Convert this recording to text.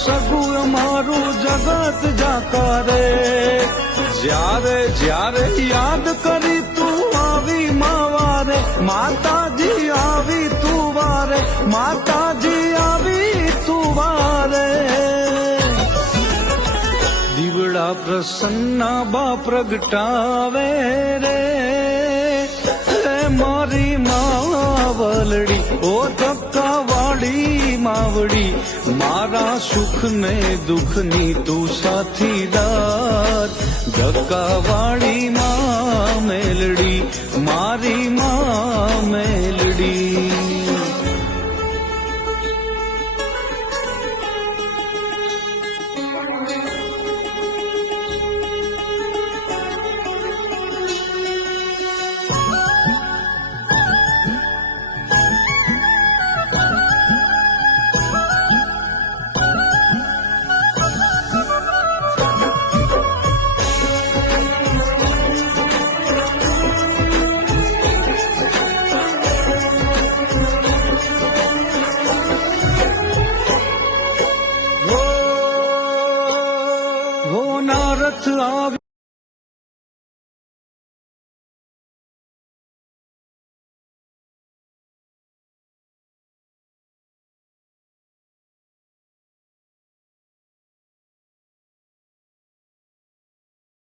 સગું અમારું જગત જાકારે. જ્યારે જ્યારે યાદ કરી તું આવી માવારે, માતાજી આવી તું વારે, માતાજી આવી તું વારે. દીવડા પ્રસન્ના બા પ્રગટાવે રે, મારી માવલડી ઓ ધક્કા વાળી માવડી, મારા સુખ ને દુઃખ ની તું સાથીદાર. ધક્કા વાળી માં મેલડી, મારી માં મેલડી. રથ આવી